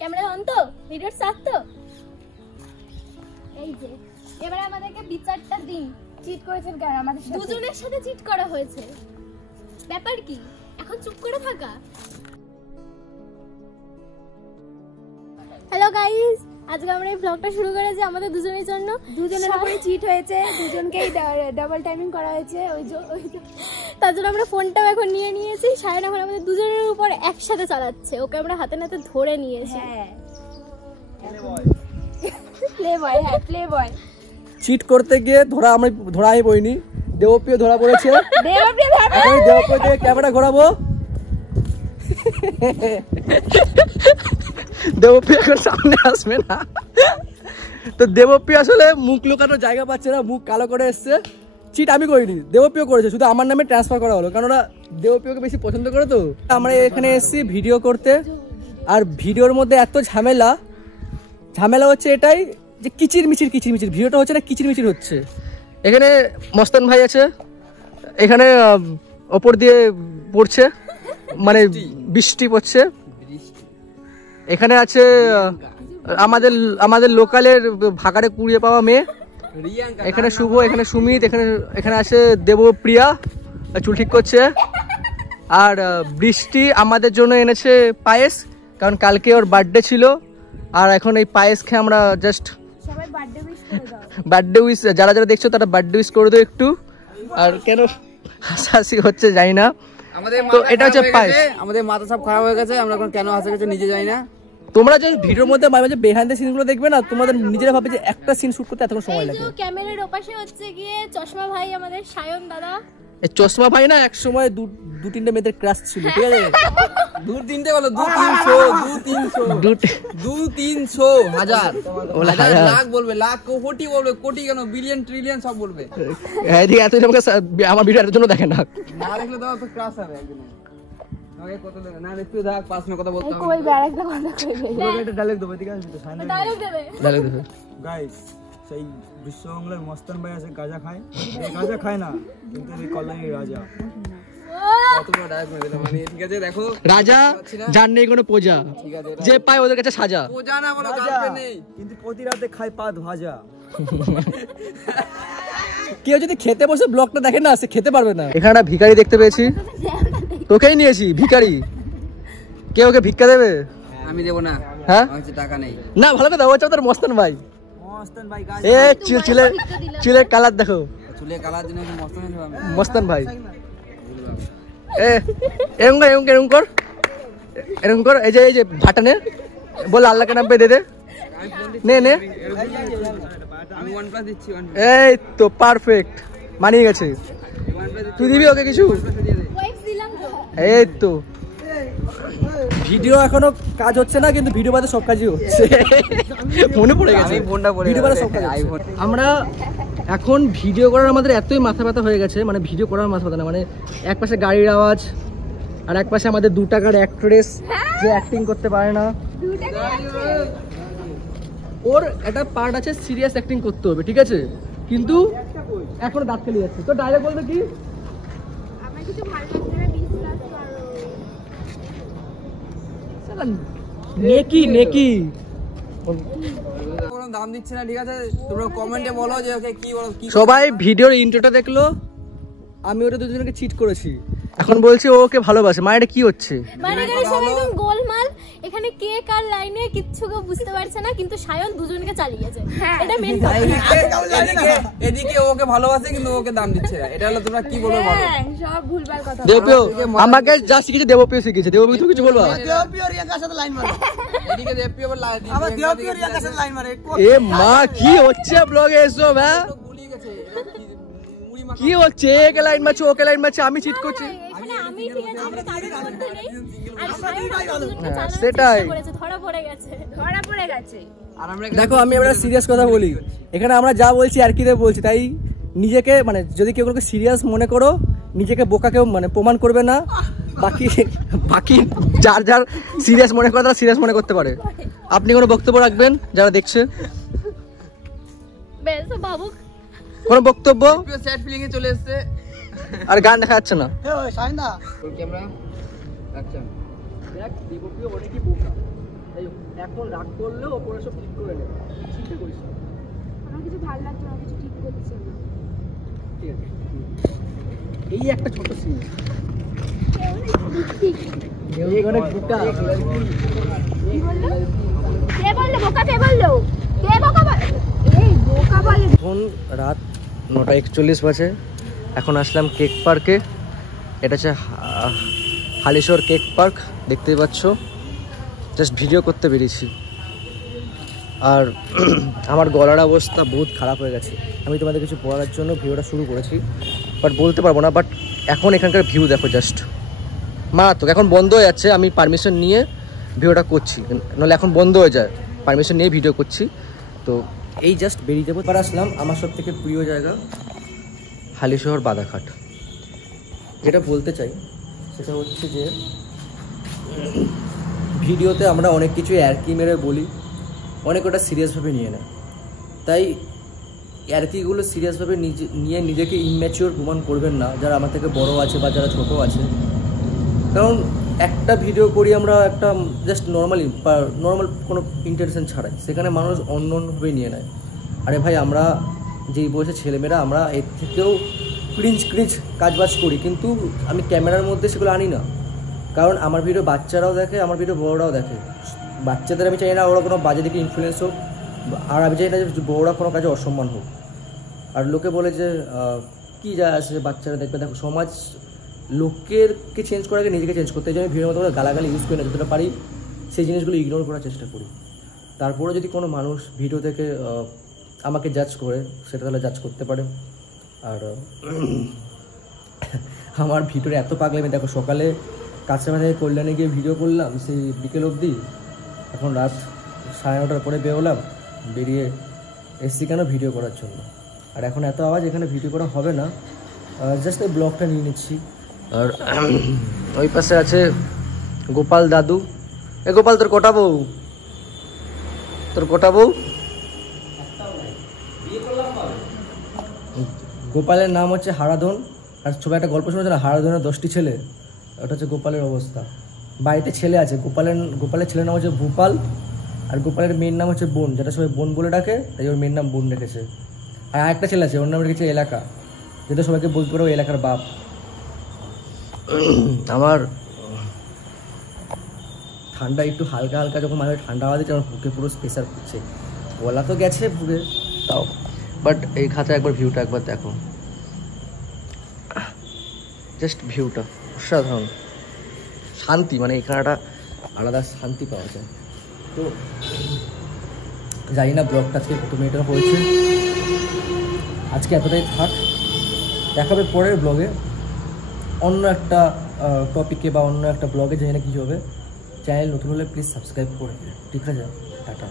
Camera on তো, ভিডিওর start তো। এই যে এবারে আমাদেরকে বিচারটা দিন। চিট করেছেন কেন আমাদের সাথে? দুজনের সাথে চিট করা হয়েছে, ব্যাপার কি? এখন চুপ করে থাকা। হ্যালো গাইস, আজকে আমরা এই ব্লগটা শুরু করেছি আমাদের দুজনের জন্য। দুজনের উপরে চিট হয়েছে, দুজনকেই ডাবল টাইমিং করা হয়েছে। ওই তার জন্য আমরা ফোনটাও এখন নিয়ে নিয়েছি। সায়ন এখন আমাদের দুজনের উপর একসাথে চালাচ্ছে, ওকে আমরা হাতে নাতে ধরে নিয়েছি। হ্যাঁ, প্লে বয়। হ্যাঁ, প্লে বয়। চিট করতে গিয়ে ধরাই বইনি, দেবপ্রিয় ধরা পড়েছে। দেবপ্রিয় থেকে ক্যামেরা ঘোরাবো। দেবপ্রিয় এখন সামনে আসবে না, তো দেবপ্রিয় আসলে মুখ লুকানোর জায়গা পাচ্ছে না, মুখ কালো করে এসছে। চিট আমি করিনি, দেবপ্রিয় করেছে, শুধু আমার নামে ট্রান্সফার করা হলো, কারণ ওরা দেবপ্রিয়কে বেশি পছন্দ করে। তো আমরা এখানে এসেছি ভিডিও করতে, আর ভিডিওর মধ্যে এত ঝামেলা হচ্ছে এটাই যে কিচির মিচির ভিডিওটা হচ্ছে না, কিচির মিচির হচ্ছে। এখানে মস্তান ভাই আছে, এখানে ওপর দিয়ে পড়ছে, মানে বৃষ্টি পড়ছে। এখানে আছে আমাদের লোকালের ভাগাড়ে কুড়িয়ে পাওয়া মেয়ে, এখানে শুভ, এখানে সুমিত, এখানে আছে দেবপ্রিয়া চুল ঠিক করছে। আর বৃষ্টি আমাদের জন্য এনেছে পায়েস, কারণ কালকে ওর বার্থডে ছিল। আর এখন এই পায়েস খেয়ে আমরা জাস্ট বার্থডে উইশ, যারা যারা দেখছো তারা বার্থডে উইশ করে দাও একটু। আর কেন হাসাহাসি হচ্ছে জানি না, তো এটা হচ্ছে পায়েস। আমাদের মাথা সব খারাপ হয়ে গেছে, আমরা এখন কেন হাসাহাসি নিজে জানি না। তোমরা যে ভিডিওর মধ্যে মাঝে মাঝে বিহাইন্ড দ্য সিনগুলো দেখবে না, তোমাদের নিজেরা ভাবে যে একটা সিন শুট করতে এতক্ষণ সময় লাগে। ক্যামেরার ওপাশে হচ্ছে গিয়ে চশমা ভাই, আমাদের সায়ন দাদা। এই চশমা ভাই না এক সময় দু তিনটে মেয়েদের ক্রাশ ছিল, ঠিক আছে? দু তিনটে বলো, 2-300 হাজার লাখ বলবে, লাখ কোটি বলবে, কোটি কেন বিলিয়ন ট্রিলিয়ন সব বলবে। হ্যাঁ, এদিকে এত আমাকে আমার ভিডিওর জন্য দেখে না, না দেখলে তো তো ক্রাশ হবে একদিন। আগে কত লাগে না দেখতে দেখ, পাঁচ মিনিট কথা বলতে হবে। কই ব্যারেকটা কথা কইবে, একটা ডায়লগ দেবো, ঠিক আছে? ডায়লগ দেবে। গাইস, সেই বিশ্ববাংলার মস্তান ভাই আছে, গাঁজা খায় না, কিন্তু এই কল্যাণীর রাজা। কত বড় ডায়লগ মেরে দিলাম, মানে ঠিক আছে দেখো, রাজা যার নেই কোনো প্রজা, ঠিক আছে যে পায় ওদের কাছে সাজা। প্রজা না বলো, গার্লফ্রেন্ড নেই, কিন্তু প্রতি রাতে খায় পাত ভাজা। কেউ যদি খেতে বসে ব্লগটা দেখে না, সে খেতে পারবে না। এখানে একটা ভিখারি দেখতে পেয়েছি, তোকেই নিয়েছি ভিখারি। কে ওকে ভিক্ষা দেবে? আমি দেবো না। হ্যাঁ, আমার কাছে টাকা নেই। না ভালো কথা, ও তোর মস্তান ভাই। মস্তান ভাই গাছ, এ চিলে কালার দেখো, চুলে কালার দিনে মস্তান নেব আমি। মস্তান ভাই এরকম কর, এই যে ভাটা নে, বল আল্লাহকে নাম পে দে নে। আমি OnePlus দিচ্ছি, এই তো পারফেক্ট, মানিয়ে গেছে। তুই দিবি ওকে কিছু? এই তো ভিডিও এখনো কাজ হচ্ছে না, কিন্তু ভিডিও বাদে সব কাজই হচ্ছে। মনে পড়ে গেছে ভিডিও বাদে সব কাজ। আমরা এখন ভিডিও করার আমাদের এতই মাথা ব্যথা হয়ে গেছে, মানে ভিডিও করার মাথা ব্যথা না, মানে এক পাশে গাড়ির আওয়াজ, আর এক পাশে আমাদের 2 টাকার অ্যাক্ট্রেস যে অ্যাক্টিং করতে পারে না। ওর একটা পার্ট আছে, সিরিয়াস অ্যাক্টিং করতে হবে, ঠিক আছে? কিন্তু এখনো দাঁত ফেলে যাচ্ছে। তো ডায়লগ বলবে কি? আমার কিছু ভালো লাগছে না, বিশ্বাস করো। নেকি কোনো দাম দিচ্ছে না, ঠিক আছে? তোমরা কমেন্টে বলো যে ওকে কি বলো, কি সবাই ভিডিওর ইন্ট্রোটা দেখলো, আমি ওরা দুজনকে চিট করেছি, এখন বলছি ওকে ভালোবাসে। মানে এটা কি হচ্ছে? মানে সব একদম গোলমাল, এখানে কে কার লাইনে কিচ্ছু বুঝতে পারছে না, কিন্তু সায়ন দুজনকে চালিয়েছে, এটা মেন কথা। এদিকে ওকে ভালোবাসে কিন্তু ওকে দাম দিচ্ছে না, এটা হলো তোমরা কি বলবো বলো? সব ভুলভাল কথা। দেবপ্রিয় আমাকে যা শিখেছে দেবপ্রিয় শিখেছে। দেবপ্রিয় তুমি কিছু বলবা? দেবপ্রিয় রিয়াঙ্কার সাথে লাইন মারে, এদিকে দেবপ্রিয় বল লাইন, আবার দেবপ্রিয় রিয়াঙ্কার সাথে লাইন মারে। এ মা, কি হচ্ছে ব্লগে এসব? হ্যাঁ, গুলি গেছে, কি হচ্ছে? একে লাইন মারছে, ওকে লাইন মারছে, আমি চিট করছি। এখানে আমি ঠিক আছে, আমরা কারোর মধ্যে নেই, আর সায়ন দুজনকে চালানোর সেটাই চেষ্টা করেছে, ধরা পড়ে গেছে। আর আমরা দেখো, আমি এবার সিরিয়াস কথা বলি, এখানে আমরা যা বলছি আর কি বলছি, তাই নিজেকে, মানে যদি কেউ কাউকে সিরিয়াস মনে করো, নিজেকে বোকা কেউ মানে প্রমাণ করবে না। বাকি যার সিরিয়াস মনে করে তারা সিরিয়াস মনে করতে পারে। আপনি কোনো বক্তব্য রাখবেন যারা দেখছে? বেশ ভাবুক, কোনো বক্তব্য? স্যাড ফিলিং এ চলে এসেছে, আর গান দেখা যাচ্ছে না। Camera action. দেখ, দেবপ্রিয় অনেকই বোকা, এখন রাগ করলেও ওপরে সব ঠিক করে নেবে, চিন্তা করিস না। আমার কিছু ভালো লাগছে না, কিছু ঠিক করছে না। ঠিক আছে, এই একটা ছোট সিন এখন রাত 9:41 বাজে। এখন আসলাম কেক পার্কে। এটা হচ্ছে হালিশহর কেক পার্ক, দেখতেই পাচ্ছ। জাস্ট ভিডিও করতে বেরিয়েছি। আর আমার গলার অবস্থা বহুত খারাপ হয়ে গেছে। আমি তোমাদের কিছু বলার জন্য ভিডিওটা শুরু করেছি, বাট বলতে পারবো না। বাট এখন এখানকার ভিউ দেখো জাস্ট মারাত্মক। এখন বন্ধ হয়ে যাচ্ছে, আমি পারমিশন নিয়ে ভিডিওটা করছি, নাহলে এখন বন্ধ হয়ে যায়। পারমিশন নিয়ে ভিডিও করছি। তো এই জাস্ট বেরিয়ে যাবো। এবার আসলাম আমার সব থেকে প্রিয় জায়গা হালিশহর বাদাঘাট। যেটা বলতে চাই সেটা হচ্ছে যে ভিডিওতে আমরা অনেক কিছু অ্যারকি মেরে বলি, অনেক ওটা সিরিয়াসভাবে নিয়ে নেয়। তাই অ্যারকিগুলো সিরিয়াসভাবে নিয়ে নিজেকে ইম্যাচিওর প্রমাণ করবেন না, যারা আমার থেকে বড় আছে বা যারা ছোট আছে। কারণ একটা ভিডিও করি আমরা একটা জাস্ট নর্মাল কোনো ইন্টেনশন ছাড়াই, সেখানে মানুষ অন্যভাবে নিয়ে নেয়। আরে ভাই, আমরা যেই বয়সে ছেলেমেয়েরা আমরা এর থেকেও ক্রিঞ্জ কাজবাজ করি, কিন্তু আমি ক্যামেরার মধ্যে সেগুলো আনি না। কারণ আমার ভিডিও বাচ্চারাও দেখে, আমার ভিডিও বড়রাও দেখে। বাচ্চাদের আমি চাই না ওরা কোনো বাজে দিকে ইনফ্লুয়েন্স হোক, আর আমি চাই না যে বড়রা কোনো কাজে অসম্মান হোক। আর লোকে বলে যে কী যায় আসে বাচ্চারা দেখবে। দেখো, সমাজ লোকেরকে চেঞ্জ করার আগে নিজেকে চেঞ্জ করতে হয়। আমি ভিডিওর মতো গালাগালি ইউজ করি না, যতটা পারি সেই জিনিসগুলো ইগনোর করার চেষ্টা করি। তারপরে যদি কোনো মানুষ ভিডিও থেকে আমাকে জাজ করে, সেটা তাহলে জাজ করতে পারে। আর আমার ভিডিওর এত পাগলামি দেখো, সকালে কাছামা থেকে কল্যাণে গিয়ে ভিডিও করলাম সেই বিকেল অবধি। এখন রাত 9:30 পরে বেরোলাম, বেরিয়ে এসছি কেন ভিডিও করার জন্য। আর এখন এত আওয়াজ, এখানে ভিডিও করা হবে না, জাস্ট এই ব্লগটা নিয়ে নিচ্ছি। আর ওই পাশে আছে গোপাল দাদু। এ গোপাল, তোর কটা বউ? গোপালের নাম হচ্ছে হারাধন। আর সবাই একটা গল্প শুনেছে না, হারাধনের 10টি ছেলে। ওটা হচ্ছে গোপালের অবস্থা। বাড়িতে ছেলে আছে, গোপালের ছেলের নাম হচ্ছে ভূপাল, আর গোপালের মেয়ের নাম হচ্ছে বোন, যেটা সবাই বোন বলে ডাকে, তাই ওর মেয়ের নাম বোন রেখেছে। আর আরেকটা ছেলে আছে, ওর নাম রেখেছে এলাকা, যেটা সবাইকে বলতে পারো এলাকার বাপ। আমার ঠান্ডা একটু হালকা যখন মাঝে ঠান্ডা হাওয়া দিচ্ছে, আমার বুকে পুরো প্রেসার করছে। গলা তো গেছে বুকে তাও, বাট এই খাতে একবার ভিউটা একবার দেখো, জাস্ট ভিউটা অসাধারণ শান্তি। মানে এখানে একটা আলাদা শান্তি পাওয়া যায়। তো জানি না ব্লগটা আজকে কত মিনিটের হয়েছে, আজকে এতটাই থাক। দেখাবে পরের ব্লগে অন্য একটা টপিকে বা অন্য একটা ব্লগে, জানি না কী হবে। চ্যানেল নতুন হলে প্লিজ সাবস্ক্রাইব করে, ঠিক আছে? টাটা।